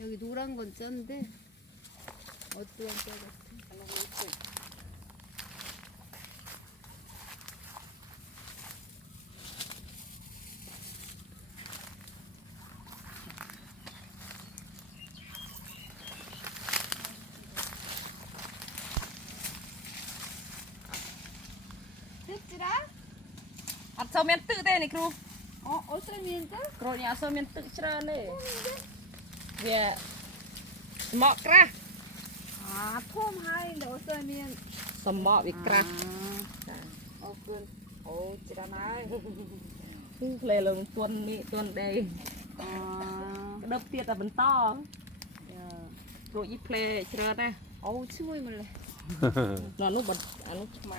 여기 노란 건 짠데 어떠한 짜 같아. 됐지라? 서면 tự đây này kêu 어떤 미인가? rồi nhà 서면 tự chơi này về mọ ra 톰 하이인데 어떤 미인? sầm mọ bị crack 끈. 찌라나이. lên là tuần đây đập tiệt là vẫn to rồi ít play chơi nè 치모이 몰래. nó lúc bật lúc mà